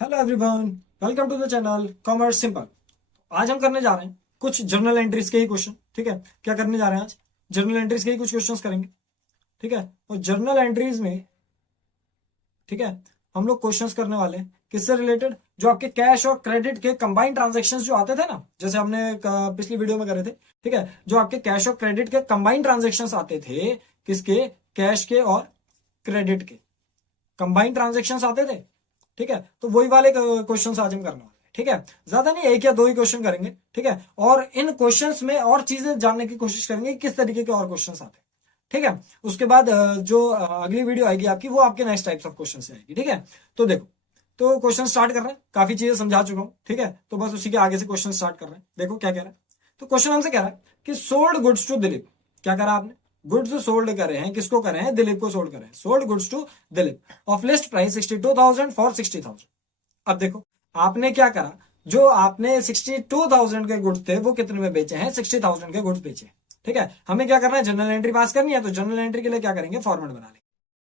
Hello everyone, welcome to the channel commerce simple. आज हम करने जा रहे हैं कुछ जर्नल एंट्रीज के ही क्वेश्चन। ठीक है, क्या करने जा रहे हैं आज? जर्नल एंट्रीज के ही कुछ क्वेश्चंस करेंगे। ठीक है, और जर्नल एंट्रीज में ठीक है हम लोग क्वेश्चंस करने वाले हैं किससे रिलेटेड, जो आपके कैश और क्रेडिट के कंबाइंड ट्रांजेक्शन्स जो आते थे ना, जैसे हमने पिछली वीडियो में करे थे। ठीक है, जो आपके कैश और क्रेडिट के कंबाइंड ट्रांजेक्शन्स आते थे, किसके? कैश के और क्रेडिट के कंबाइंड ट्रांजेक्शन्स आते थे। ठीक है, तो वही वाले क्वेश्चन आज हम करने वाले हैं। ठीक है, ज्यादा नहीं, एक या दो ही क्वेश्चन करेंगे। ठीक है, और इन क्वेश्चंस में और चीजें जानने की कोशिश करेंगे कि किस तरीके के और क्वेश्चंस आते हैं। ठीक है, उसके बाद जो अगली वीडियो आएगी आपकी, वो आपके नेक्स्ट टाइप्स ऑफ क्वेश्चन से आएगी। ठीक है, तो देखो, तो क्वेश्चन स्टार्ट कर रहे हैं। काफी चीजें समझा चुका हूं। ठीक है, तो बस उसी के आगे से क्वेश्चन स्टार्ट कर रहे हैं। देखो क्या कह रहा है। तो क्वेश्चन हमसे कह रहा है कि सोल्ड गुड्स टू दिलीप। क्या करा आपने? गुड्स सोल्ड करे हैं, किसको करे हैं? दिलीप को सोल्ड करे हैं। Sold goods to Dilip of list price 62,000 for 60,000। अब देखो, आपने क्या करा, जो आपने 62,000 के गुड्स थे वो कितने में बेचे हैं? 60,000 के गुड्स बेचे। ठीक है, हमें क्या करना है? जनरल एंट्री पास करनी है। तो जनरल एंट्री के लिए क्या करेंगे? फॉर्मेट बना लेंगे।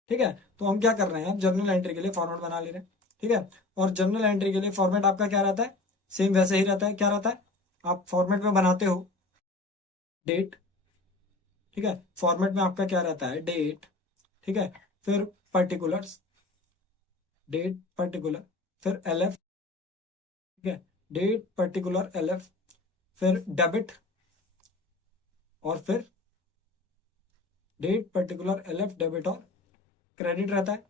ठीक है, तो हम क्या कर रहे हैं? जनरल एंट्री के लिए फॉर्मेट बना ले रहे हैं। ठीक है, और जनरल एंट्री के लिए फॉर्मेट आपका क्या रहता है? सेम वैसे ही रहता है। क्या रहता है? आप फॉर्मेट में बनाते हो डेट। ठीक है, फॉर्मेट में आपका क्या रहता है? डेट। ठीक है, फिर पर्टिकुलर्स, डेट पर्टिकुलर, फिर एलएफ। ठीक है, डेट पर्टिकुलर एलएफ, फिर डेबिट, और फिर डेट पर्टिकुलर एलएफ डेबिट और क्रेडिट रहता है।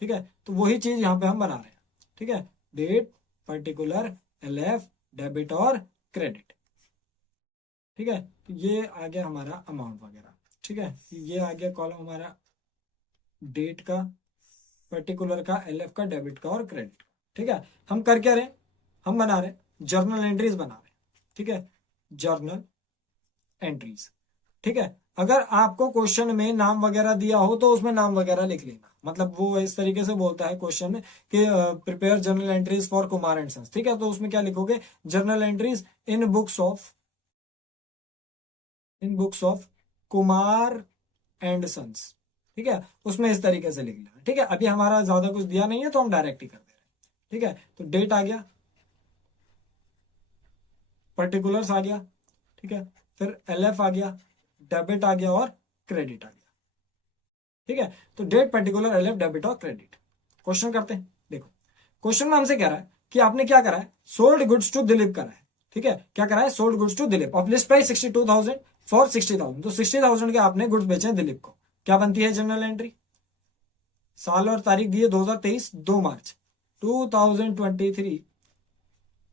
ठीक है, तो वही चीज यहां पे हम बना रहे हैं। ठीक है, डेट पर्टिकुलर एलएफ डेबिट और क्रेडिट। ठीक है, तो ये आ गया हमारा अमाउंट वगैरह। ठीक है, ये आ गया कॉलम हमारा डेट का, पर्टिकुलर का, एलएफ का, डेबिट का और क्रेडिट का। ठीक है, हम कर क्या रहे हैं? हम बना रहे हैं जर्नल एंट्रीज बना रहे हैं। ठीक है, जर्नल एंट्रीज। ठीक है, अगर आपको क्वेश्चन में नाम वगैरह दिया हो तो उसमें नाम वगैरह लिख लेना। मतलब वो इस तरीके से बोलता है क्वेश्चन में कि prepare journal entries for Kumar and sons. ठीक है, तो उसमें क्या लिखोगे? Journal entries in books of Kumar and sons. ठीक है, उसमें इस तरीके से लिख लेना। ठीक है, अभी हमारा ज्यादा कुछ दिया नहीं है तो हम डायरेक्ट ही कर दे रहे हैं। ठीक है, तो डेट आ गया, पर्टिकुलर्स आ गया। ठीक है, फिर एलएफ आ गया, डेबिट आ गया और क्रेडिट आ गया। ठीक है, तो डेट पर्टिकुलर एलएफ डेबिट और क्रेडिट। क्वेश्चन करते हैं। देखो, क्वेश्चन में हमसे कह रहा है कि आपने क्या करा है? सोल्ड गुड्स टू दिलीप करा है। ठीक है, क्या करा है? Sold goods to Dilip of list price 62,000 for 60,000। तो 60,000 के आपने गुड्स बेचे हैं दिलीप को। क्या बनती है जनरल एंट्री? साल और तारीख दी है 2023, 2 मार्च 2023,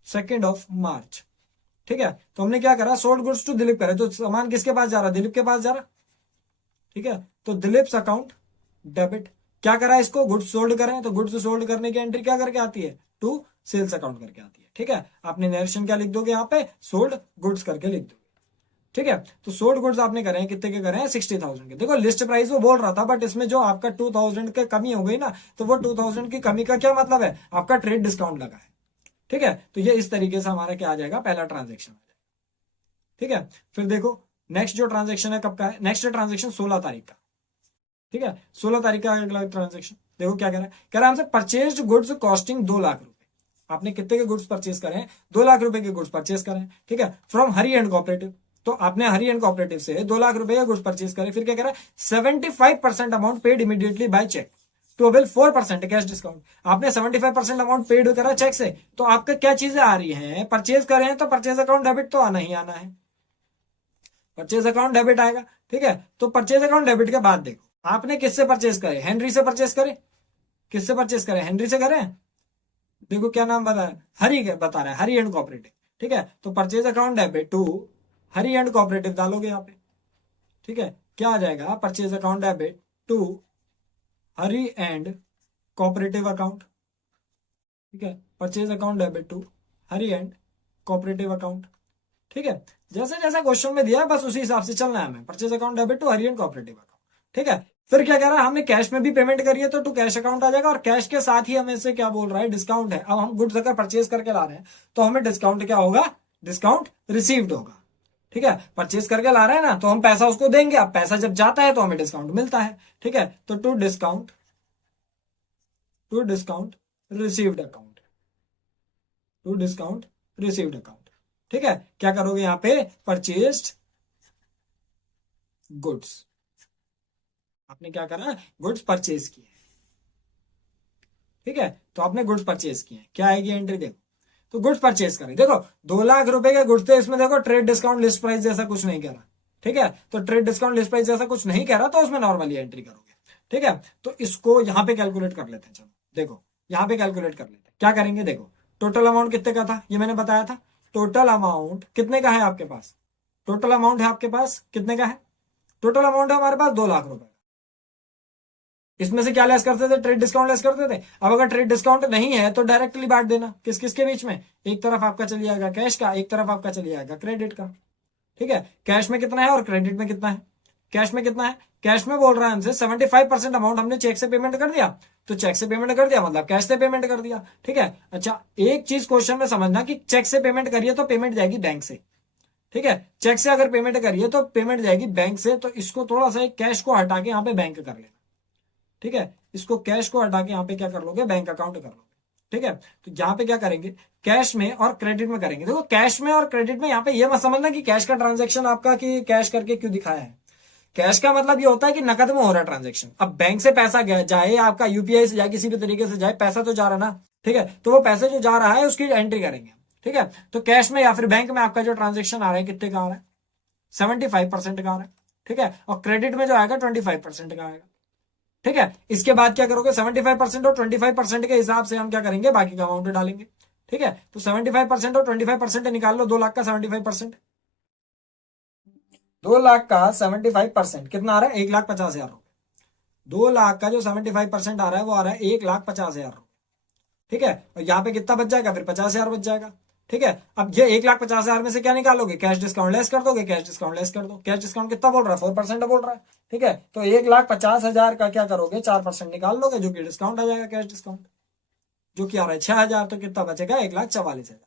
2 मार्च। ठीक है, तो हमने क्या करा? सोल्ड गुड्स टू दिलीप करे, तो सामान किसके पास जा रहा? दिलीप के पास जा रहा। ठीक है, तो दिलीप्स अकाउंट डेबिट। क्या करा? इसको गुड्स सोल्ड करें, तो गुड्स सोल्ड करने की एंट्री क्या करके आती है? टू सेल्स अकाउंट करके आती है। ठीक है, आपने नरेशन क्या लिख दोगे? यहाँ पे सोल्ड गुड्स करके लिख दोगे। ठीक है, तो सोल्ड गुड्स आपने करे हैं, कितने के करे हैं? 60,000 के। देखो, लिस्ट प्राइस वो बोल रहा था, बट इसमें जो आपका 2,000 के कमी हो गई ना, तो वो 2,000 की कमी का क्या मतलब है? आपका ट्रेड डिस्काउंट लगा है। ठीक है, तो ये इस तरीके से हमारा क्या आ जाएगा? पहला ट्रांजेक्शन। ठीक है, फिर देखो, नेक्स्ट जो ट्रांजेक्शन है कब का है? नेक्स्ट ट्रांजेक्शन 16 तारीख का। ठीक है, 16 तारीख का अगला ट्रांजेक्शन। देखो क्या कह रहा है? कह रहा है हमसे परचेज्ड गुड्स कॉस्टिंग 2 लाख रुपए। आपने कितने के गुड्स परचेज करे हैं? 2 लाख रुपए के गुड्स परचेज करे हैं। ठीक है, फ्रॉम हरी एंड कोऑपरेटिव। तो आपने हरी एंड कोऑपरेटिव से 2 लाख रुपए के गुड्स परचेज करे। फिर क्या कह रहा है? 75% amount paid immediately by cheque to avail 4% cash discount. आपने 75% अमाउंट पेड करा चेक से, तो आपका क्या चीजें आ रही हैं? परचेज करे हैं, तो परचेज अकाउंट डेबिट तो आना ही आना है। परचेज अकाउंट डेबिट आएगा। ठीक है, तो परचेज अकाउंट डेबिट के बाद देखो, आपने किससे परचेज करे? हेनरी से परचेज करे। किससे परचेज करे? हेनरी से करें। देखो क्या नाम बता रहा है? हरी बता रहा है, हरी एंड कोऑपरेटिव। ठीक है, तो purchase account debit to Hari and cooperative डालोगे यहाँ पे। ठीक है, क्या आ जाएगा? Purchase account debit to Hari and cooperative account. ठीक है, purchase account debit to Hari and cooperative account. ठीक है, जैसे जैसा क्वेश्चन में दिया है बस उसी हिसाब से चलना है हमें। Purchase account debit to Hari and cooperative account. ठीक है, फिर क्या कह रहा है? हमने कैश में भी पेमेंट करी है, तो टू कैश अकाउंट आ जाएगा। और कैश के साथ ही हमें से क्या बोल रहा है? डिस्काउंट है। अब हम गुड्स अगर परचेज करके ला रहे हैं तो हमें डिस्काउंट क्या होगा? डिस्काउंट रिसीव्ड होगा। ठीक है, परचेज करके ला रहे हैं ना, तो हम पैसा उसको देंगे। अब पैसा जब जाता है तो हमें डिस्काउंट मिलता है। ठीक है, तो to discount received account, to discount received account. ठीक है, क्या करोगे यहां पे, परचेज्ड गुड्स, आपने क्या करा, गुड्स परचेज किए। ठीक है, तो आपने गुड्स परचेज किए, क्या आएगी एंट्री, देखो तो गुड्स परचेज करें, देखो 2 लाख रुपए के गुड्स थे, इसमें देखो ट्रेड डिस्काउंट लिस्ट प्राइस जैसा कुछ नहीं कह रहा। ठीक है, तो ट्रेड डिस्काउंट लिस्ट प्राइस जैसा कुछ नहीं कह रहा, तो उसमें नॉर्मली एंट्री करोगे। ठीक है, तो इसको यहां पे कैलकुलेट कर लेते हैं, चलो देखो यहां पे कैलकुलेट कर लेते हैं, क्या करेंगे, देखो टोटल अमाउंट कितने का था, ये मैंने बताया था, टोटल अमाउंट कितने का है आपके पास, टोटल अमाउंट है आपके पास कितने का है, टोटल अमाउंट है हमारे पास 2 लाख रुपए। इसमें से क्या लेस करते थे, ट्रेड डिस्काउंट लेस करते थे। अब अगर ट्रेड डिस्काउंट नहीं है तो डायरेक्टली बांट देना, किस किस के बीच में, एक तरफ आपका चली जाएगा कैश का, एक तरफ आपका चली जाएगा क्रेडिट का। ठीक है, कैश में कितना है और क्रेडिट में कितना है, कैश में कितना है, कैश में बोल रहा है हमसे 75% अमाउंट हमने चेक से पेमेंट कर दिया, तो चेक से पेमेंट कर दिया मतलब कैश से पेमेंट कर दिया। ठीक है, अच्छा एक चीज क्वेश्चन में समझना कि चेक से पेमेंट करिए तो पेमेंट जाएगी बैंक से। ठीक है, चेक से अगर पेमेंट करिए तो पेमेंट जाएगी बैंक से, तो इसको थोड़ा सा कैश को हटा के यहाँ पे बैंक कर लेना। ठीक है, इसको कैश को हटा के यहाँ पे क्या कर लोगे, बैंक अकाउंट कर लोगे। ठीक है, तो यहाँ पे क्या करेंगे, कैश में और क्रेडिट में करेंगे। देखो कैश में और क्रेडिट में यहाँ पे ये मत समझना कि कैश का ट्रांजेक्शन आपका कि कैश करके क्यों दिखाया है। कैश का मतलब ये होता है कि नकद में हो रहा है ट्रांजेक्शन। अब बैंक से पैसा जाए, आपका यूपीआई से जाए, किसी भी तरीके से जाए, पैसा तो जा रहा ना। ठीक है, तो वो पैसे जो जा रहा है उसकी एंट्री करेंगे। ठीक है, तो कैश में या फिर बैंक में आपका जो ट्रांजेक्शन आ रहा है कितने का आ रहा है, 75% का आ रहा है। ठीक है, और क्रेडिट में जो आएगा 25% का आएगा। ठीक है, इसके बाद क्या करोगे, 75% और 25% के हिसाब से हम क्या करेंगे, बाकी का अमाउंट डालेंगे। ठीक है, तो 75% और 25% निकाल लो, 2 लाख का 75%, 2 लाख का 75% कितना आ रहा है, 1,50,000 रुपए। 2 लाख का जो 75% आ रहा है वो आ रहा है 1,50,000 रुपए। ठीक है, और यहाँ पे कितना बच जाएगा, फिर 50,000 बच जाएगा। ठीक है, अब ये 1,50,000 में से क्या निकालोगे, कैश डिस्काउंट लेस कर दोगे, कैश डिस्काउंट लेस कर दो, कैश डिस्काउंट कितना बोल रहा है, 4% बोल रहा है। ठीक है, तो 1,50,000 का क्या करोगे, 4% निकाल लोगे, जो कि डिस्काउंट आ जाएगा, कैश डिस्काउंट जो कि आ रहा है 6,000, तो कितना बचेगा, 1,44,000।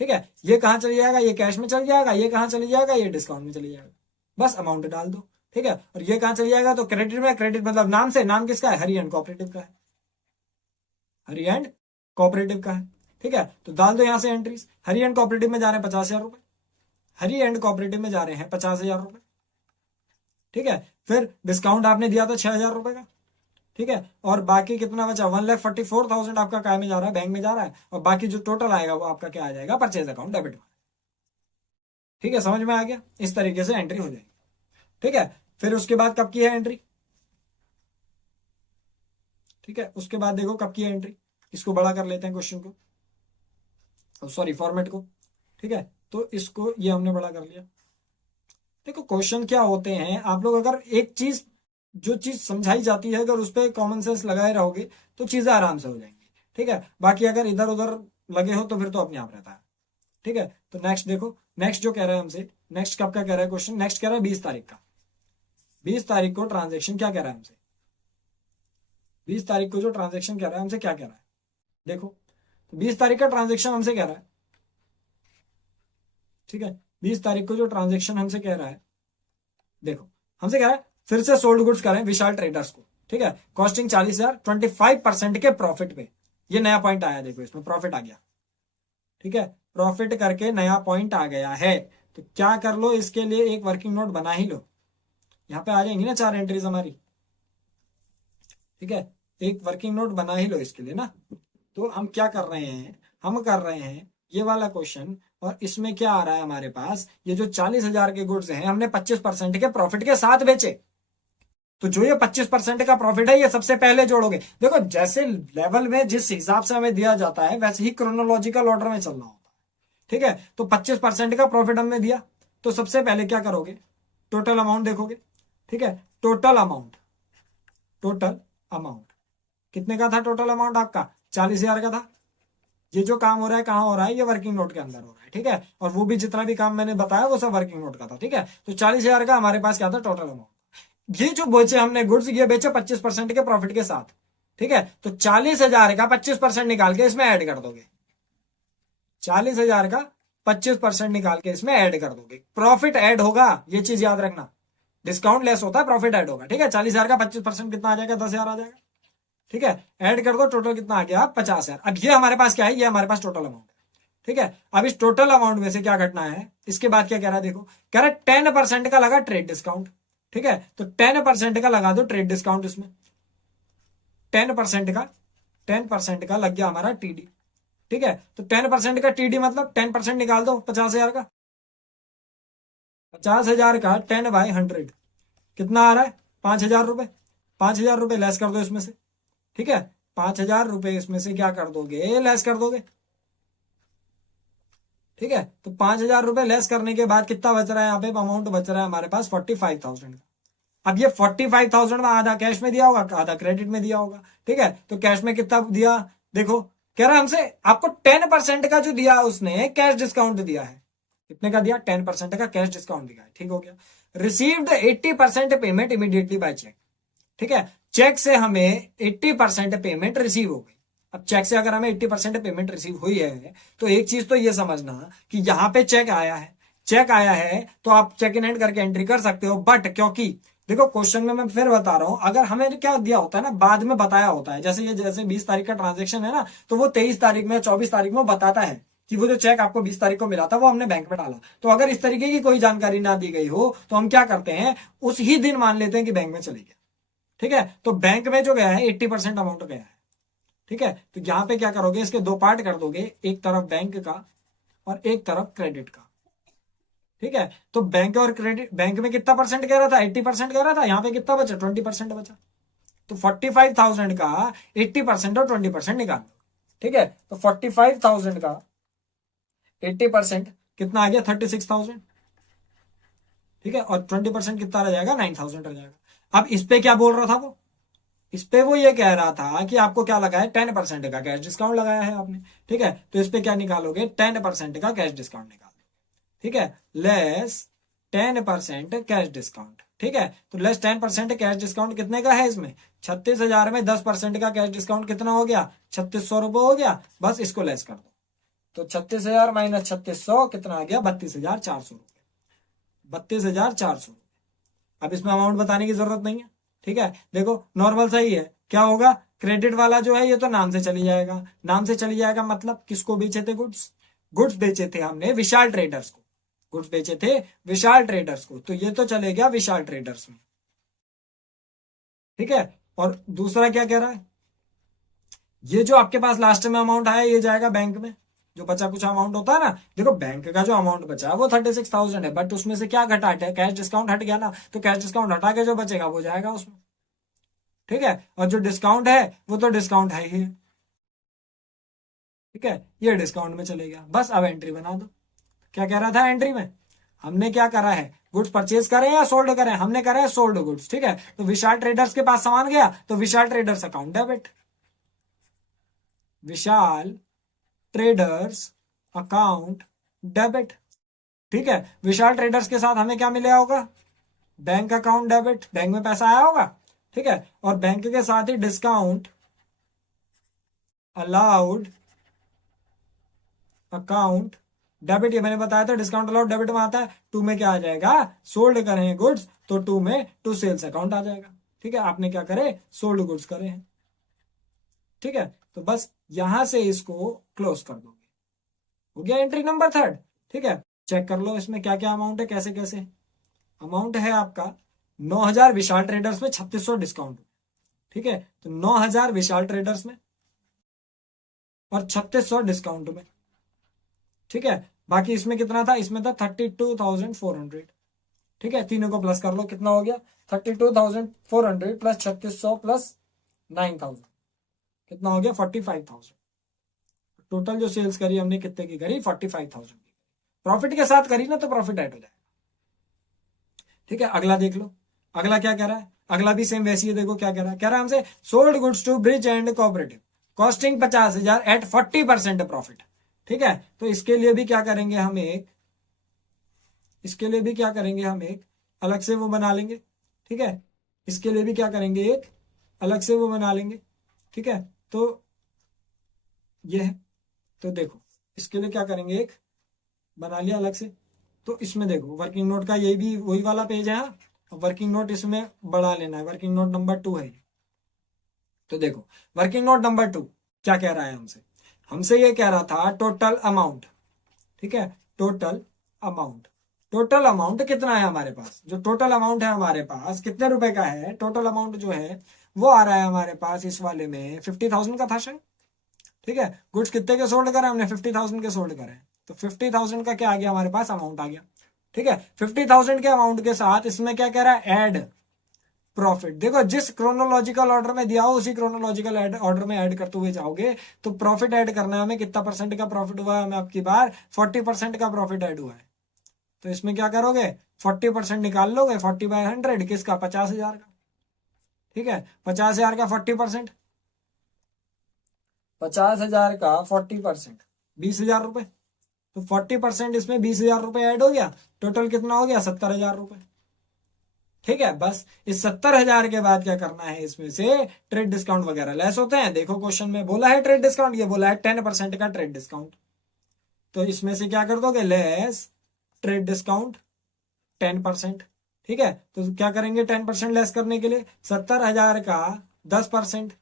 ठीक है, ये कहां चली जाएगा, ये कैश में चल जाएगा, ये कहां चली जाएगा, ये डिस्काउंट में चली जाएगा, बस अमाउंट डाल दो। ठीक है, और ये कहां चली जाएगा, तो क्रेडिट में, क्रेडिट मतलब नाम से, नाम किसका है, हरी एंड कोऑपरेटिव का है, हरी एंड कोऑपरेटिव का है। ठीक है, तो डाल दो यहां से एंट्रीज, हरी एंड कोऑपरेटिव में जा रहे हैं 50,000 रुपए, हरी एंड कोऑपरेटिव में जा रहे हैं 50,000 रुपए। ठीक है, फिर डिस्काउंट आपने दिया था 6,000 रुपए का। ठीक है, और बाकी कितना बचा, 1,44,000 आपका काय में जा रहा है, बैंक में जा रहा है, और बाकी जो टोटल आएगा वो आपका क्या आ जाएगा, परचेज अकाउंट डेबिट में। ठीक है, समझ में आ गया, इस तरीके से एंट्री हो जाएगी। ठीक है, फिर उसके बाद कब की है एंट्री, ठीक है, उसके बाद देखो कब की है एंट्री, इसको बड़ा कर लेते हैं क्वेश्चन को, सॉरी फॉर्मेट को। ठीक है, तो इसको ये हमने बड़ा कर लिया। देखो क्वेश्चन क्या होते हैं, आप लोग अगर एक चीज, जो चीज समझाई जाती है, अगर उस पर कॉमन सेंस लगाए रहोगे तो चीजें आराम से हो जाएंगी। ठीक है, बाकी अगर इधर उधर लगे हो तो फिर तो अपने आप रहता है। ठीक है, तो नेक्स्ट देखो, नेक्स्ट जो कह रहा है हमसे, नेक्स्ट कब का कह रहा है क्वेश्चन, नेक्स्ट कह रहा है 20 तारीख का। 20 तारीख को ट्रांजेक्शन क्या कह रहा है हमसे, 20 तारीख को जो ट्रांजेक्शन कह रहा है हमसे, क्या कह रहा है, देखो 20 तारीख का ट्रांजेक्शन हमसे कह रहा है। ठीक है, 20 तारीख को जो ट्रांजेक्शन हमसे कह रहा है, देखो हमसे कह रहा है फिर से सोल्ड गुड्स करें विशाल ट्रेडर्स को। ठीक है, कॉस्टिंग 40,000, 25% के प्रॉफिट पे, ये नया पॉइंट आया, देखो इसमें प्रॉफिट आ गया। ठीक है, प्रॉफिट करके नया पॉइंट आ गया है, तो क्या कर लो, इसके लिए एक वर्किंग नोट बना ही लो, यहाँ पे आ जाएंगी ना 4 एंट्रीज हमारी। ठीक है, एक वर्किंग नोट बना ही लो इसके लिए ना। तो हम क्या कर रहे हैं, हम कर रहे हैं ये वाला क्वेश्चन, और इसमें क्या आ रहा है हमारे पास, ये जो 40,000 के गुड्स हैं हमने 25% के प्रॉफिट के साथ बेचे, तो जो ये 25% का प्रॉफिट है ये सबसे पहले जोड़ोगे। देखो जैसे लेवल में जिस हिसाब से हमें दिया जाता है वैसे ही क्रोनोलॉजिकल ऑर्डर में चलना होता है। ठीक है, तो 25% का प्रॉफिट हमने दिया, तो सबसे पहले क्या करोगे, टोटल अमाउंट देखोगे। ठीक है, टोटल अमाउंट, टोटल अमाउंट कितने का था, टोटल अमाउंट आपका 40,000 का था। ये जो काम हो रहा है कहाँ हो रहा है, ये वर्किंग नोट के अंदर हो रहा है। ठीक है, और वो भी जितना भी काम मैंने बताया वो सब वर्किंग नोट का था। ठीक है, तो 40,000 का हमारे पास क्या था, टोटल अमाउंट। ये जो बेचे हमने गुड्स, ये बेचे 25% के प्रॉफिट के साथ। ठीक है, तो 40,000 का 25% निकाल के इसमें ऐड कर दोगे, 40,000 का 25% निकाल के इसमें ऐड कर दोगे, प्रॉफिट ऐड होगा, ये चीज याद रखना, डिस्काउंट लेस होता है, प्रॉफिट ऐड होगा। ठीक है, 40,000 का 25% कितना आ जाएगा, 10,000 आ जाएगा। ठीक है, ऐड कर दो, टोटल कितना आ गया 50,000। अब ये हमारे पास क्या है, ये हमारे पास टोटल अमाउंट है। ठीक है, अब इस टोटल अमाउंट में से क्या घटना है, इसके बाद क्या कह रहा है देखो, कह रहा है 10% का लगा ट्रेड डिस्काउंट। ठीक है, तो 10% का लगा दो ट्रेड डिस्काउंट इसमें, 10% का 10% का लग गया हमारा टीडी। ठीक है, तो 10% का टीडी मतलब 10% निकाल दो 50,000 का, 50,000 का 10/100 कितना आ रहा है, 5,000 रुपए। 5,000 रुपए लेस कर दो इसमें से। ठीक है, 5,000 रुपए इसमें से क्या कर दोगे, लेस कर दोगे। ठीक है, तो 5,000 रुपए लेस करने के बाद कितना बच रहा है, यहाँ पे अमाउंट बच रहा है हमारे पास 45,000 का। अब ये 45,000 में आधा कैश में दिया होगा, आधा क्रेडिट में दिया होगा। ठीक है, तो कैश में कितना दिया, देखो कह रहा है हमसे आपको 10% का जो दिया उसने कैश डिस्काउंट दिया है, कितने का दिया, 10% का कैश डिस्काउंट दिया है। ठीक हो गया, received 80% payment immediately by cheque. ठीक है, चेक से हमें 80% पेमेंट रिसीव हो गई। अब चेक से अगर हमें 80% पेमेंट रिसीव हुई है, तो एक चीज तो ये समझना कि यहां पे चेक आया है, चेक आया है तो आप चेक इन हैंड करके एंट्री कर सकते हो। बट क्योंकि देखो क्वेश्चन में मैं फिर बता रहा हूं, अगर हमें क्या दिया होता है ना, बाद में बताया होता है, जैसे 20 तारीख का ट्रांजेक्शन है ना, तो वो 23 तारीख में 24 तारीख में बताता है कि वो जो चेक आपको 20 तारीख को मिला था वो हमने बैंक में डाला। तो अगर इस तरीके की कोई जानकारी ना दी गई हो तो हम क्या करते हैं, उस ही दिन मान लेते हैं कि बैंक में चले गया। ठीक है, तो बैंक में जो गया है 80% अमाउंट गया है। ठीक है, तो यहां पे क्या करोगे, इसके दो पार्ट कर दोगे, एक तरफ बैंक का और एक तरफ क्रेडिट का। ठीक है, तो बैंक और क्रेडिट, बैंक में कितना परसेंट कह रहा था, 80% कह रहा था, यहां पे कितना बचा, 20% बचा। तो 45,000 का 80% और 20% निकाल दो। ठीक है, तो 45,000 का 80% कितना आ गया, 36,000। ठीक है, और 20% कितना रह जाएगा, 9,000 रह जाएगा। अब इस पे क्या बोल रहा था वो, इस पे वो ये कह रहा था कि आपको क्या लगा है, 10% का कैश डिस्काउंट लगाया है आपने। ठीक है, तो इस पे क्या निकालोगे, 10% का कैश डिस्काउंट निकाल दो। ठीक है, लेस 10% कैश डिस्काउंट। ठीक है, तो लेस 10% कैश डिस्काउंट कितने का है इसमें, 36,000 में 10% का कैश डिस्काउंट कितना हो गया, 3,600 रुपए हो गया। बस इसको लेस कर दो, तो 36,000 माइनस 3,600 कितना आ गया, 32,400 रुपए, 32,400। अब इसमें अमाउंट बताने की जरूरत नहीं है। ठीक है, देखो नॉर्मल सही है, क्या होगा, क्रेडिट वाला जो है ये तो नाम से चली जाएगा, नाम से चली जाएगा मतलब किसको बेचे थे, गुड्स, गुड्स बेचे थे हमने विशाल ट्रेडर्स को, गुड्स बेचे थे विशाल ट्रेडर्स को, तो ये तो चले गया विशाल ट्रेडर्स में। ठीक है, और दूसरा क्या कह रहा है, ये जो आपके पास लास्ट में अमाउंट आया ये जाएगा बैंक में, जो बचा कुछ अमाउंट होता है ना, देखो बैंक का जो अमाउंट बचा वो 36,000 है, बट उसमें से क्या घटा है, कैश डिस्काउंट हट गया ना, तो कैश डिस्काउंट हटा के जो बचेगा वो जाएगा उसमें। ठीक है, और जो डिस्काउंट है वो तो डिस्काउंट है ही है। ठीक है, ये डिस्काउंट में चले गया, बस अब एंट्री बना दो। क्या कह रहा था एंट्री में, हमने क्या करा है, गुड्स परचेज करें या सोल्ड करें, हमने करे हैं सोल्ड गुड्स। ठीक है, तो विशाल ट्रेडर्स के पास सामान गया तो विशाल ट्रेडर्स अकाउंट डेबिट, विशाल ट्रेडर्स अकाउंट डेबिट। ठीक है, विशाल ट्रेडर्स के साथ हमें क्या मिला होगा, बैंक अकाउंट डेबिट, बैंक में पैसा आया होगा। ठीक है, और बैंक के साथ ही डिस्काउंट अलाउड अकाउंट डेबिट, ये मैंने बताया था डिस्काउंट अलाउड डेबिट में आता है, टू में क्या आ जाएगा, सोल्ड करें गुड्स, तो टू में टू सेल्स अकाउंट आ जाएगा। ठीक है, आपने क्या करे, सोल्ड गुड्स करे हैं। ठीक है, तो बस यहां से इसको क्लोज कर दोगे, हो गया एंट्री नंबर 3। ठीक है, चेक कर लो इसमें क्या क्या अमाउंट है, कैसे कैसे अमाउंट है आपका, 9,000 विशाल ट्रेडर्स में 3,600 डिस्काउंट। ठीक है, तो 9,000 विशाल ट्रेडर्स में और 3,600 डिस्काउंट में। ठीक है, बाकी इसमें कितना था, इसमें था 32,400। ठीक है, तीनों को प्लस कर लो, कितना हो गया, 32,400 प्लस 3,600 प्लस 9,000 कितना हो गया, 45,000। टोटल जो सेल्स करी हमने कितने की करी, 45,000 की। प्रॉफिट के साथ करी ना तो प्रॉफिट ऐड हो जाएगा। ठीक है, अगला देख लो, अगला क्या कह रहा है, अगला भी सेम वैसी है, देखो क्या कह रहा है, कह रहा है हमसे sold goods to Brij and cooperative costing 50,000 at 40% profit. ठीक है, तो इसके लिए भी क्या करेंगे हम एक, इसके लिए भी क्या करेंगे हम एक अलग से वो बना लेंगे। ठीक है, इसके लिए भी क्या करेंगे, एक अलग से वो बना लेंगे। ठीक है, तो ये है, तो देखो इसके लिए क्या करेंगे, एक बना लिया अलग से। तो इसमें देखो वर्किंग नोट का यही भी वही वाला पेज है, वर्किंग नोट इसमें बढ़ा लेना है, वर्किंग नोट नंबर 2 है, तो देखो वर्किंग नोट नंबर 2 क्या कह रहा है हमसे, हमसे ये कह रहा था टोटल अमाउंट, ठीक है, टोटल अमाउंट, टोटल अमाउंट कितना है हमारे पास, जो टोटल अमाउंट है हमारे पास कितने रुपए का है, टोटल अमाउंट जो है वो आ रहा है हमारे पास इस वाले में 50,000 का था शायद, ठीक है। गुड्स कितने के सोल्ड करे हमने, 50,000 के सोल्ड करे, तो 50,000 का क्या आ गया हमारे पास, अमाउंट आ गया, ठीक है। 50,000 के अमाउंट के साथ इसमें क्या कह रहा है, ऐड प्रॉफिट। देखो जिस क्रोनोलॉजिकल ऑर्डर में दिया हो उसी क्रोनोलॉजिकल ऑर्डर में ऐड करते हुए जाओगे, तो प्रॉफिट ऐड करना है हमें, कितना परसेंट का प्रॉफिट हुआ है हमें, आपकी बार 40% का प्रॉफिट ऐड हुआ है, तो इसमें क्या करोगे 40% निकाल लोगे, 40/100 किसका, 50,000 का, ठीक है। 50,000 का 40%, 50,000 का 40% 20,000 रुपए, तो 40% इसमें 20,000 रुपए ऐड हो गया, टोटल कितना हो गया 70,000 रुपए, ठीक है। बस इस 70,000 के बाद क्या करना है, इसमें से ट्रेड डिस्काउंट वगैरह लेस होते हैं, देखो क्वेश्चन में बोला है ट्रेड डिस्काउंट, ये बोला है 10% का ट्रेड डिस्काउंट, तो इसमें से क्या कर दोगे, लेस ट्रेड डिस्काउंट 10%, ठीक है। तो क्या करेंगे 10% लेस करने के लिए, 70,000 का 10%,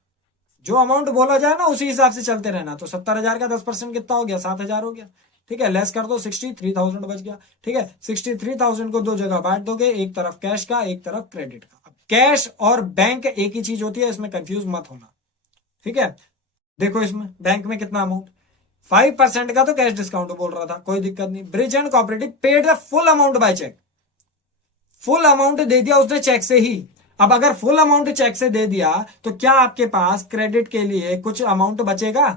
जो अमाउंट बोला जाए ना उसी हिसाब से चलते रहना, तो 70,000 का 10% कितना हो गया, 7,000 हो गया, ठीक है। लेस कर दो 63,000 बच गया, ठीक है। 63,000 को दो जगह बांट दोगे, एक तरफ कैश का एक तरफ क्रेडिट का। अब कैश और बैंक एक ही चीज होती है, इसमें कंफ्यूज मत होना, ठीक है। देखो इसमें बैंक में कितना अमाउंट, 5% का तो कैश डिस्काउंट बोल रहा था, कोई दिक्कत नहीं। Bridge and Cooperative paid the full amount by cheque, full amount दे दिया उसने चेक से ही। अब अगर फुल अमाउंट चेक से दे दिया तो क्या आपके पास क्रेडिट के लिए कुछ अमाउंट बचेगा,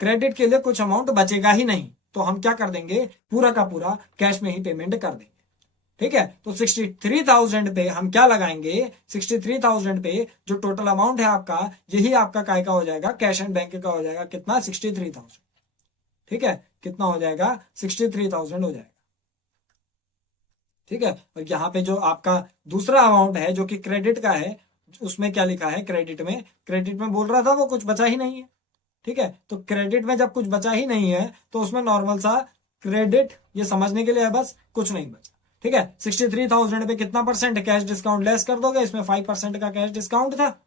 क्रेडिट के लिए कुछ अमाउंट बचेगा ही नहीं, तो हम क्या कर देंगे, पूरा का पूरा कैश में ही पेमेंट कर देंगे, ठीक है। तो 63,000 पे हम क्या लगाएंगे, 63,000 पे जो टोटल अमाउंट है आपका, यही आपका काय का हो जाएगा, कैश एंड बैंक का हो जाएगा, कितना 63,000, ठीक है। कितना हो जाएगा 63,000 हो जाएगा, ठीक है। और यहाँ पे जो आपका दूसरा अमाउंट है जो कि क्रेडिट का है, उसमें क्या लिखा है, क्रेडिट में बोल रहा था वो कुछ बचा ही नहीं है, ठीक है। तो क्रेडिट में जब कुछ बचा ही नहीं है तो उसमें नॉर्मल सा क्रेडिट, ये समझने के लिए है बस, कुछ नहीं बचा, ठीक है। 63,000 पे कितना परसेंट कैश डिस्काउंट लेस कर दोगे, इसमें 5% का कैश डिस्काउंट था,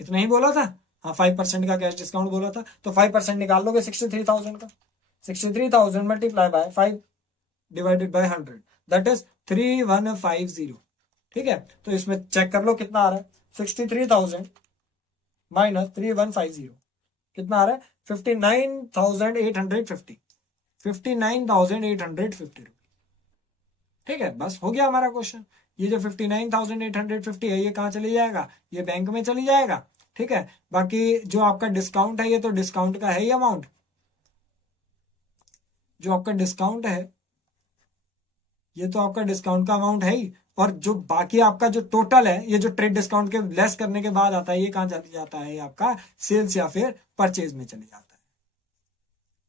इतना ही बोला था, हाँ 5% का कैश डिस्काउंट बोला था, तो 5% निकाल लोगे 63,000 का, 63,000 multiply by 5 divided by 100, that is 3150, ठीक है। तो इसमें चेक कर लो कितना आ रहा है, 63,000 माइनस 3150 कितना आ रहा है, 59,850, 59,850 रुपये, ठीक है। बस हो गया हमारा क्वेश्चन। ये जो 59,850 है ये कहाँ चली जाएगा, ये बैंक में चली जाएगा, ठीक है। बाकी जो आपका डिस्काउंट है ये तो डिस्काउंट का है ही अमाउंट, जो आपका डिस्काउंट है ये तो आपका डिस्काउंट का अमाउंट है ही, और जो बाकी आपका जो टोटल है ये जो ट्रेड डिस्काउंट के लेस करने के बाद आता है, ये कहाँ चली जाता है, ये आपका सेल्स या फिर परचेज में चली जाता है,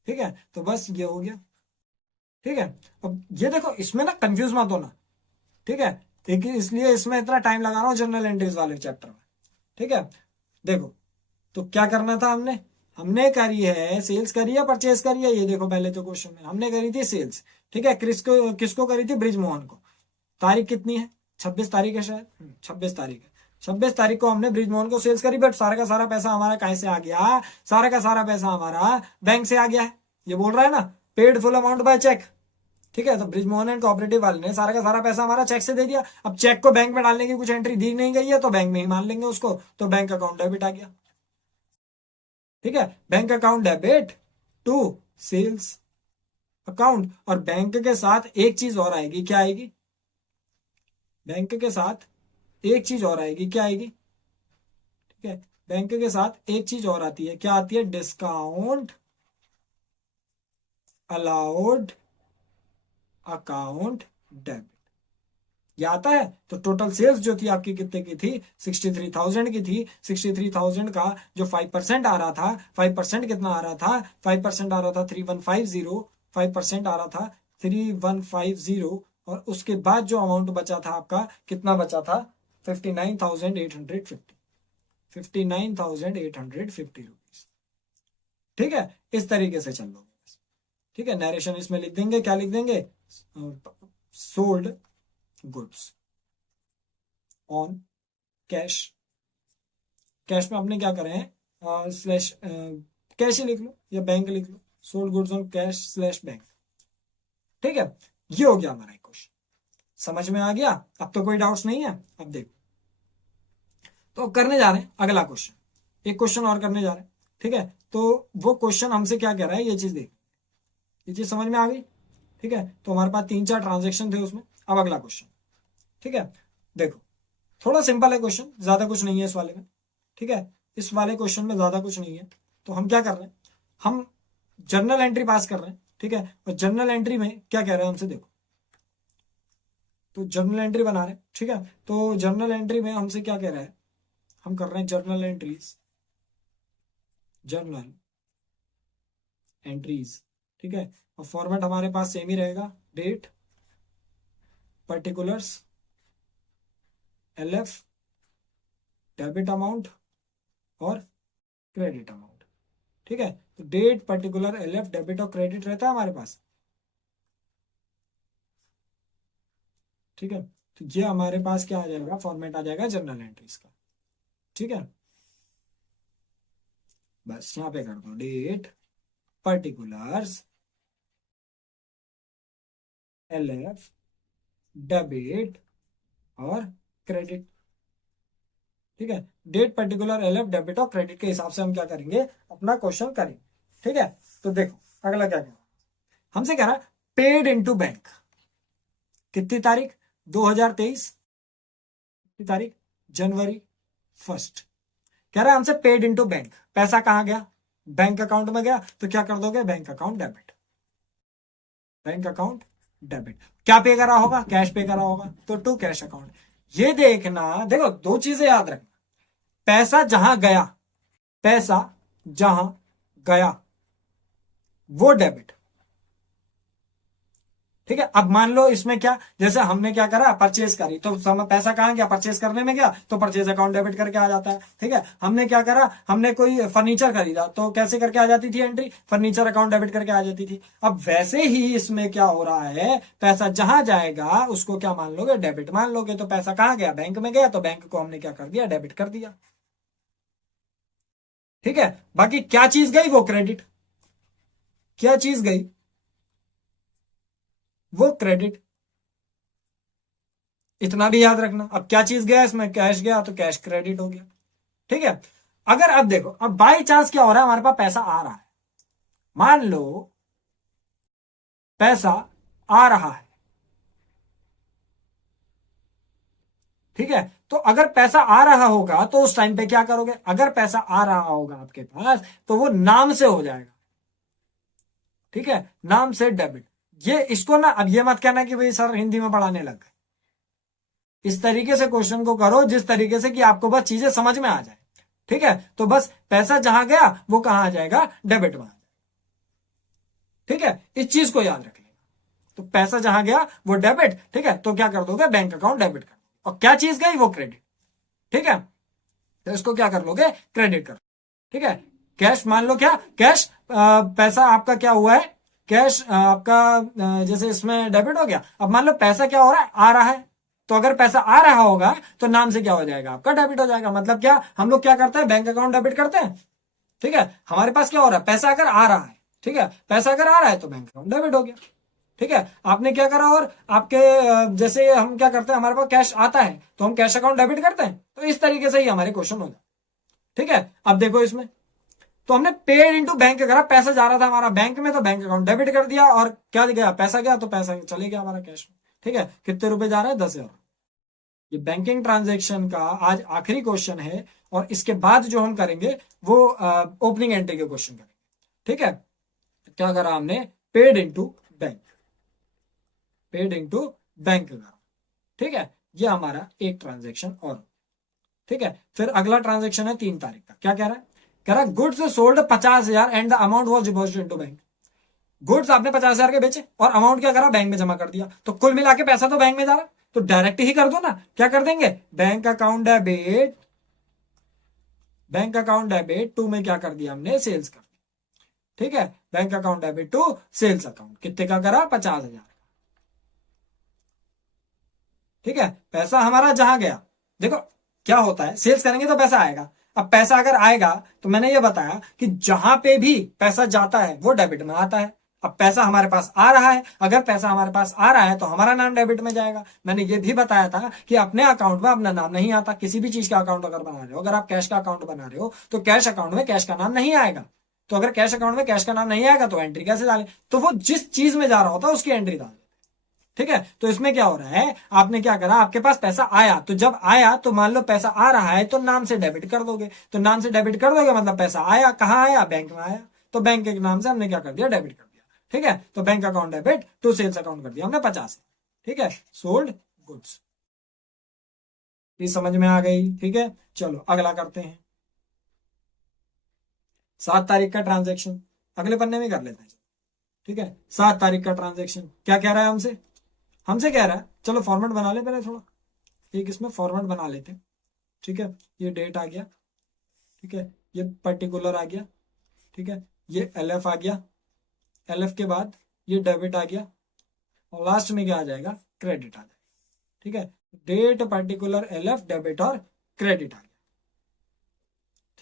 ठीक है। तो बस ये हो गया, ठीक है। अब ये देखो इसमें ना कंफ्यूज मत होना, ठीक है, ठीक है, इसलिए इसमें इतना टाइम लगा रहा हूँ जनरल एंट्रीज वाले चैप्टर में, ठीक है। देखो तो क्या करना था हमने, हमने करी है सेल्स करी है परचेज करी है, ये देखो पहले तो क्वेश्चन में हमने करी थी सेल्स, ठीक है। किसको किसको करी थी, ब्रिजमोहन को। तारीख कितनी है, 26 तारीख है शायद, 26 तारीख है, 26 तारीख को हमने ब्रिजमोहन को सेल्स करी, बट सारा का सारा पैसा हमारा कहीं से आ गया, सारा का सारा पैसा हमारा बैंक से आ गया है, ये बोल रहा है ना, paid full amount by cheque, ठीक है। तो ब्रिजमोहन एंड कोऑपरेटिव वाले ने सारा का सारा पैसा हमारा चेक से दे दिया, अब चेक को बैंक में डालने की कुछ एंट्री दी नहीं गई है तो बैंक में ही मान लेंगे उसको, तो बैंक अकाउंट डेबिट आ गया, ठीक है। Bank account debit to sales account, और बैंक के साथ एक चीज और आएगी, क्या आएगी, बैंक के साथ एक चीज और आएगी, क्या आएगी, ठीक है। बैंक के साथ एक चीज और आती है, क्या आती है, डिस्काउंट अलाउड अकाउंट डेबिट, ये आता है। तो टोटल सेल्स जो थी आपकी कितने की थी, 63,000 की थी, 63,000 का जो 5% आ रहा था, 5% कितना आ रहा था, 5% आ रहा था 3150, 5% आ रहा था 3150, और उसके बाद जो अमाउंट बचा था आपका, कितना बचा था, 59,850, 59,850 रुपीज, ठीक है। इस तरीके से चल लो, ठीक है। नरेशन इसमें लिख देंगे, क्या लिख देंगे, sold goods on cash cash में आपने क्या करें हैं, स्लैश कैश ही लिख लो या बैंक लिख लो, sold goods on cash slash bank. ठीक है, ये हो गया हमारा क्वेश्चन। समझ में आ गया? अब तो कोई डाउट्स नहीं है। अब देखो, तो करने जा रहे हैं अगला क्वेश्चन, एक क्वेश्चन और करने जा रहे हैं। ठीक है, तो वो क्वेश्चन हमसे क्या कह रहा है, ये चीज देख, ये चीज समझ में आ गई? ठीक है, तो हमारे पास 3-4 ट्रांजेक्शन थे उसमें। अब अगला क्वेश्चन, ठीक है, देखो थोड़ा सिंपल है क्वेश्चन, ज्यादा कुछ नहीं है इस वाले में। ठीक है, इस वाले क्वेश्चन में ज्यादा कुछ नहीं है। तो हम क्या कर रहे हैं, हम जर्नल एंट्री पास कर रहे हैं। ठीक है, और जर्नल एंट्री में क्या कह रहे हैं हमसे, देखो, तो जर्नल एंट्री बना रहे हैं। ठीक है, तो जर्नल एंट्री में हमसे क्या कह रहा है, हम कर रहे हैं जर्नल एंट्रीज, जर्नल एंट्रीज। ठीक है, और फॉर्मेट हमारे पास सेम ही रहेगा, date, particulars, LF, debit amount और क्रेडिट अमाउंट। ठीक है, तो डेट, पर्टिकुलर, एलएफ, डेबिट और क्रेडिट रहता है हमारे पास। ठीक है, तो ये हमारे पास क्या आ जाएगा, फॉर्मेट आ जाएगा जर्नल एंट्रीज का। ठीक है, बस यहां पे कर दो डेट, पर्टिकुलर्स, एलएफ, डेबिट और क्रेडिट। ठीक है, डेट, पर्टिकुलर, एलएफ, डेबिट और क्रेडिट के हिसाब से हम क्या करेंगे, अपना क्वेश्चन करेंगे। ठीक है, तो देखो अगला क्या कह रहा है, हमसे कह रहा है पेड इनटू बैंक, कितनी तारीख, 2023, कितनी तारीख, जनवरी 1। कह रहा है हमसे पेड इनटू बैंक, पैसा कहां गया, बैंक अकाउंट में गया, तो क्या कर दोगे, bank account debit, bank account debit. क्या पे करा होगा, कैश पे करा होगा, तो टू कैश अकाउंट। ये देखना, देखो दो चीजें याद रखना, पैसा जहां गया, पैसा जहां गया वो डेबिट। ठीक है, अब मान लो इसमें क्या, जैसे हमने क्या करा, परचेज करी, तो पैसा कहां गया, परचेज करने में गया, तो परचेज अकाउंट डेबिट करके आ जाता है। ठीक है, हमने क्या करा, हमने कोई फर्नीचर खरीदा, तो कैसे करके आ जाती थी एंट्री, फर्नीचर अकाउंट डेबिट करके आ जाती थी। अब वैसे ही इसमें क्या हो रहा है, पैसा जहां जाएगा उसको क्या मान लोगे, डेबिट मान लोगे। तो पैसा कहां गया, बैंक में गया, तो बैंक को हमने क्या कर दिया, डेबिट कर दिया। ठीक है, बाकी क्या चीज गई, वो क्रेडिट, क्या चीज गई, वो क्रेडिट। इतना भी याद रखना। अब क्या चीज गया, इसमें कैश गया, तो कैश क्रेडिट हो गया। ठीक है, अगर अब देखो, अब बाई चांस क्या हो रहा है, हमारे पास पैसा आ रहा है, मान लो पैसा आ रहा है। ठीक है, तो अगर पैसा आ रहा होगा तो उस टाइम पे क्या करोगे, अगर पैसा आ रहा होगा आपके पास तो वो नाम से हो जाएगा। ठीक है, नाम से डेबिट। ये इसको ना, अब ये मत कहना कि भाई सर हिंदी में पढ़ाने लग गए। इस तरीके से क्वेश्चन को करो जिस तरीके से कि आपको बस चीजें समझ में आ जाए। ठीक है, तो बस पैसा जहां गया वो कहां आ जाएगा, डेबिट में आ जाएगा। ठीक है, इस चीज को याद रख लेना। तो पैसा जहां गया वो डेबिट। ठीक है, तो क्या कर दोगे, बैंक अकाउंट डेबिट कर दोगे, और क्या चीज गई, वो क्रेडिट। ठीक है, तो इसको क्या कर लोगे, क्रेडिट कर। ठीक है, कैश मान लो, क्या कैश, पैसा आपका क्या हुआ है, कैश आपका जैसे इसमें डेबिट हो गया। अब मान लो पैसा क्या हो रहा है, आ रहा है, तो अगर पैसा आ रहा होगा तो नाम से क्या हो जाएगा, आपका डेबिट हो जाएगा। मतलब क्या, हम लोग क्या करते हैं, बैंक अकाउंट डेबिट करते हैं। ठीक है, हमारे पास क्या हो रहा है, पैसा अगर आ रहा है, ठीक है, पैसा अगर आ रहा है तो बैंक अकाउंट डेबिट हो गया। ठीक है, आपने क्या करा, और आपके जैसे हम क्या करते हैं, हमारे पास कैश आता है तो हम कैश अकाउंट डेबिट करते हैं। तो इस तरीके से ही हमारे क्वेश्चन हो जाए। ठीक है, अब देखो इसमें, तो हमने पेड इनटू बैंक करा, पैसा जा रहा था हमारा बैंक में, तो बैंक अकाउंट डेबिट कर दिया, और क्या गया, पैसा गया, तो पैसा चले गया हमारा कैश में। ठीक है, कितने रुपए जा रहे हैं, 10,000। ये बैंकिंग ट्रांजेक्शन का आज आखिरी क्वेश्चन है, और इसके बाद जो हम करेंगे वो ओपनिंग एंट्री के क्वेश्चन करेंगे। ठीक है, क्या करा हमने, paid into bank, paid into bank करा। ठीक है, ये हमारा एक ट्रांजेक्शन और। ठीक है, फिर अगला ट्रांजेक्शन है 3 तारीख का। क्या कह रहा है, कह रहा है goods sold 50,000 and the amount was deposit into bank. Goods आपने 50,000 के बेचे और अमाउंट क्या करा, बैंक में जमा कर दिया, तो कुल मिला के पैसा तो बैंक में जा रहा है, तो डायरेक्ट ही कर दो ना। क्या कर देंगे, bank account debit, bank account debit to में क्या कर दिया हमने, सेल्स कर दिया। ठीक है, bank account debit to sales account, कितने का करा, 50,000। ठीक है, पैसा हमारा जहां गया, देखो क्या होता है, सेल्स करेंगे तो पैसा आएगा। अब पैसा अगर आएगा तो मैंने ये बताया कि जहां पे भी पैसा जाता है वो डेबिट में आता है। अब पैसा हमारे पास आ रहा है, अगर पैसा हमारे पास आ रहा है तो हमारा नाम डेबिट में जाएगा। मैंने ये भी बताया था कि अपने अकाउंट में अपना नाम नहीं आता। किसी भी चीज का अकाउंट अगर बना रहे हो, अगर आप कैश का अकाउंट बना रहे हो तो कैश अकाउंट में कैश का नाम नहीं आएगा। तो अगर कैश अकाउंट में कैश का नाम नहीं आएगा तो एंट्री कैसे डालें? तो वो जिस चीज में जा रहा होता है उसकी एंट्री डाल। ठीक है, तो इसमें क्या हो रहा है, आपने क्या करा, आपके पास पैसा आया, तो जब आया तो मान लो पैसा आ रहा है तो नाम से डेबिट कर दोगे। तो नाम से डेबिट कर दोगे मतलब पैसा आया, कहाँ आया, बैंक में आया। तो बैंक के नाम से हमने क्या कर दिया, डेबिट कर दिया। ठीक है, तो bank account debit to sales account कर दिया हमने 50। ठीक है, सोल्ड गुड्स। ये समझ में आ गई? ठीक है, चलो अगला करते हैं। 7 तारीख का ट्रांजेक्शन अगले पन्ने में कर लेते हैं। ठीक है, 7 तारीख का ट्रांजेक्शन क्या कह रहा है हमसे? हमसे कह रहा है, चलो फॉर्मेट बना ले पहले थोड़ा, एक इसमें फॉर्मेट बना लेते हैं। ठीक है, ये डेट आ गया, ठीक है, ये पर्टिकुलर आ गया, ठीक है, ये एलएफ आ गया, एलएफ के बाद ये डेबिट आ गया, और लास्ट में क्या आ जाएगा, क्रेडिट आ जाएगा। ठीक है, डेट पर्टिकुलर एलएफ डेबिट और क्रेडिट आ गया।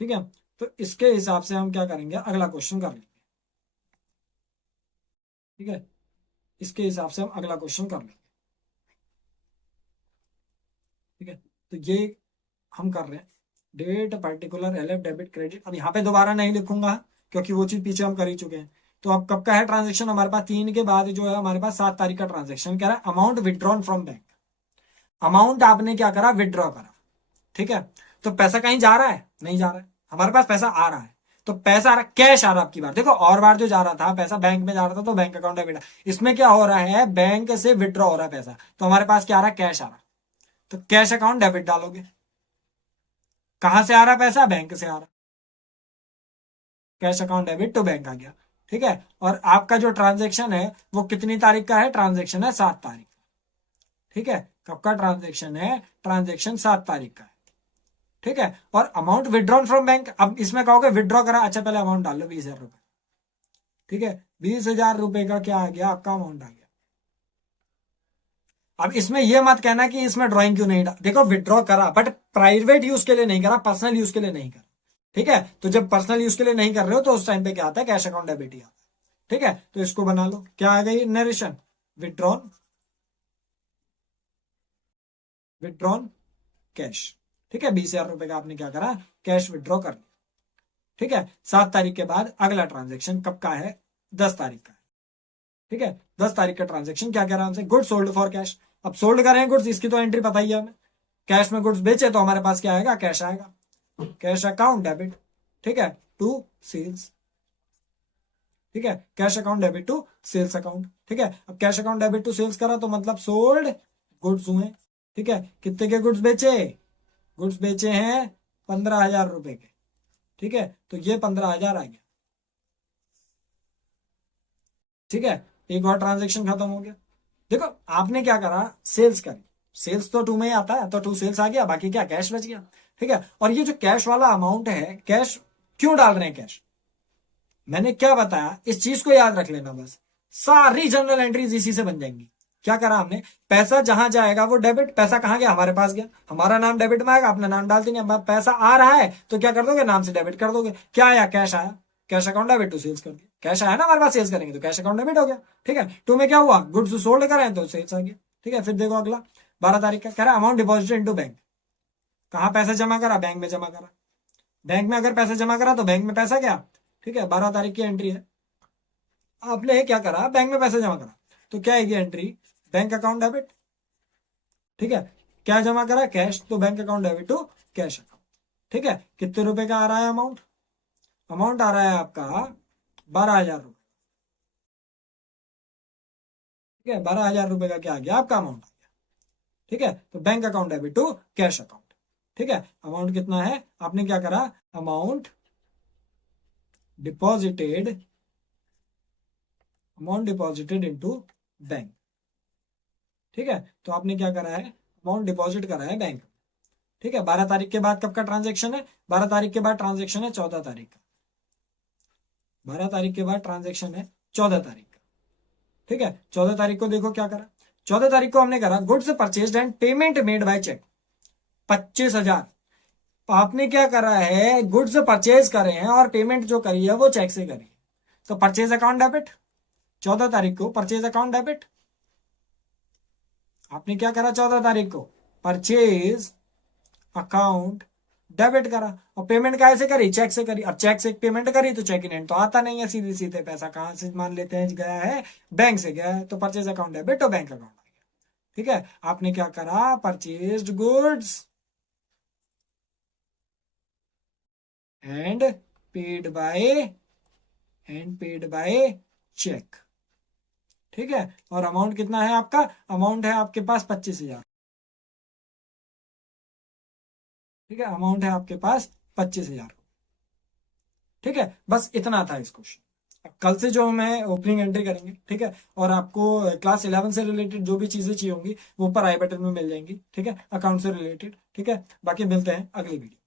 ठीक है, तो इसके हिसाब से हम क्या करेंगे, अगला क्वेश्चन कर लेंगे। ठीक है, इसके हिसाब से हम अगला क्वेश्चन कर लेंगे। ठीक है, तो ये हम कर रहे हैं date particular LF debit credit. अब यहाँ पे दोबारा नहीं लिखूंगा क्योंकि वो चीज पीछे हम कर ही चुके हैं। तो अब कब का है ट्रांजेक्शन हमारे पास, 3 के बाद जो है हमारे पास 7 तारीख का ट्रांजेक्शन कह रहा है। Amount withdrawn from bank, amount आपने क्या करा, विड्रॉ करा। ठीक है, तो पैसा कहीं जा रहा है, नहीं जा रहा है, हमारे पास पैसा आ रहा है। तो पैसा आ रहा, कैश आ रहा, आपकी बार देखो, और बार जो जा रहा था पैसा बैंक में जा रहा था तो बैंक अकाउंट डेबिट। इसमें क्या हो रहा है, बैंक से विड्रॉ हो रहा है पैसा, तो हमारे पास क्या आ रहा है, कैश आ रहा है। तो कैश अकाउंट डेबिट डालोगे। कहां से आ रहा पैसा, बैंक से आ रहा, cash account debit to bank आ गया। ठीक है, और आपका जो ट्रांजेक्शन है वो कितनी तारीख का है, ट्रांजेक्शन है 7 तारीख। ठीक है, कब का ट्रांजेक्शन है, ट्रांजेक्शन 7 तारीख का है। ठीक है, और अमाउंट विड्रॉन फ्रॉम बैंक, अब इसमें कहोगे विड्रॉ करा, अच्छा पहले अमाउंट डाल लो 20,000 रुपए। ठीक है, 20,000 रुपए का क्या आ गया, आपका अमाउंट आ गया। अब इसमें यह मत कहना कि इसमें ड्राइंग क्यों नहीं, देखो विड्रॉ करा बट प्राइवेट यूज के लिए नहीं करा, पर्सनल यूज के लिए नहीं करा। ठीक है, तो जब पर्सनल यूज के लिए नहीं कर रहे हो तो उस टाइम पे क्या आता है, कैश अकाउंट डेबिट ही आता है। ठीक है, तो इसको बना लो, क्या आ गई नरेशन, विड्रॉन, विड्रॉन कैश। ठीक है, 20,000 रुपए का आपने क्या करा, कैश विड्रॉ कर लिया। ठीक है, 7 तारीख के बाद अगला ट्रांजेक्शन कब का है, 10 तारीख का है। ठीक है, 10 तारीख का ट्रांजेक्शन क्या कह रहा है हमसे, गुड्स सोल्ड फॉर कैश। अब सोल्ड कर रहे हैं गुड्स, इसकी तो एंट्री पता ही है हमें, कैश में गुड्स बेचे तो हमारे पास क्या आएगा, कैश आएगा, कैश अकाउंट डेबिट। ठीक है, टू सेल्स। ठीक है, cash account debit to sales account. ठीक है, अब cash account debit to sales करा तो मतलब सोल्ड गुड्स हुए। ठीक है, कितने के गुड्स बेचे, गुड्स बेचे हैं 15,000 रुपए के। ठीक है, तो ये 15,000 आ गया। ठीक है, एक और ट्रांजेक्शन खत्म हो गया। देखो आपने क्या करा, सेल्स करी, सेल्स तो टू में ही आता है, तो टू सेल्स आ गया, बाकी क्या कैश बच गया। ठीक है, और ये जो कैश वाला अमाउंट है, कैश क्यों डाल रहे हैं कैश, मैंने क्या बताया, इस चीज को याद रख लेना बस, सारी जनरल एंट्रीज इसी से बन जाएंगी। क्या करा हमने, पैसा जहां जाएगा वो डेबिट, पैसा कहां गया, हमारे पास गया, हमारा नाम डेबिट में आएगा, अपना नाम डालते नहीं, पैसा आ रहा है तो क्या कर दोगे, नाम से डेबिट कर दोगे। क्या आया, कैश आया, cash account debit to sales कर दिया, कैश आया ना हमारे पास, सेल्स करेंगे तो कैश अकाउंट डेबिट हो गया। ठीक है, टू में क्या हुआ, गुड्स सोल्ड करें तो सेल्स आ गया। ठीक है, फिर देखो अगला 12 तारीख का कह रहा है अमाउंट डिपॉजिट इनटू बैंक, कहां पैसा जमा करा, बैंक में जमा करा। बैंक में अगर पैसा जमा करा तो बैंक में पैसा क्या। ठीक है, 12 तारीख की एंट्री है, आपने क्या करा, बैंक में पैसा जमा करा, तो क्या है एंट्री, बैंक अकाउंट डेबिट। ठीक है, क्या जमा करा, कैश, तो bank account debit to cash account. ठीक है, कितने रुपए का आ रहा है अमाउंट, अमाउंट आ रहा है आपका 12,000 रुपए। ठीक है, 12,000 रुपए का क्या आ गया, आपका अमाउंट आ गया। ठीक है, तो bank account debit to cash account. ठीक है, अमाउंट कितना है, आपने क्या करा, amount deposited, amount deposited into bank. ठीक है, तो आपने क्या करा है, अमाउंट डिपॉजिट करा है बैंक। ठीक है, 12 तारीख के बाद कब का ट्रांजेक्शन है, 12 तारीख के बाद ट्रांजेक्शन है 14 तारीख का, 12 तारीख के बाद ट्रांजेक्शन है 14 तारीख का। ठीक है, 14 तारीख को देखो क्या करा, 14 तारीख को हमने करा goods purchased and payment made by cheque 25,000। तो आपने क्या करा है, गुड्स परचेज करे हैं और पेमेंट जो करी है वो चेक से करी है। तो परचेज अकाउंट डेबिट, 14 तारीख को परचेज अकाउंट डेबिट। आपने क्या करा 14 तारीख को, परचेज अकाउंट डेबिट करा। और पेमेंट कैसे करी, चेक से करी। और चेक से पेमेंट करी तो चेक इन हैंड तो आता नहीं है, सीधे सीधे पैसा कहां से मान लेते हैं, गया है बैंक से गया है, तो purchase account debit to bank account आ गया। ठीक है, आपने क्या करा, purchase goods and paid by cheque. ठीक है, और अमाउंट कितना है आपका, अमाउंट है आपके पास 25,000। ठीक है, अमाउंट है आपके पास 25,000। ठीक है, बस इतना था इस क्वेश्चन। कल से जो हम ओपनिंग एंट्री करेंगे, ठीक है, और आपको क्लास 11 से रिलेटेड जो भी चीजें चाहिए होंगी वो ऊपर आई बटन में मिल जाएंगी। ठीक है, अकाउंट से रिलेटेड। ठीक है, बाकी मिलते हैं अगली वीडियो।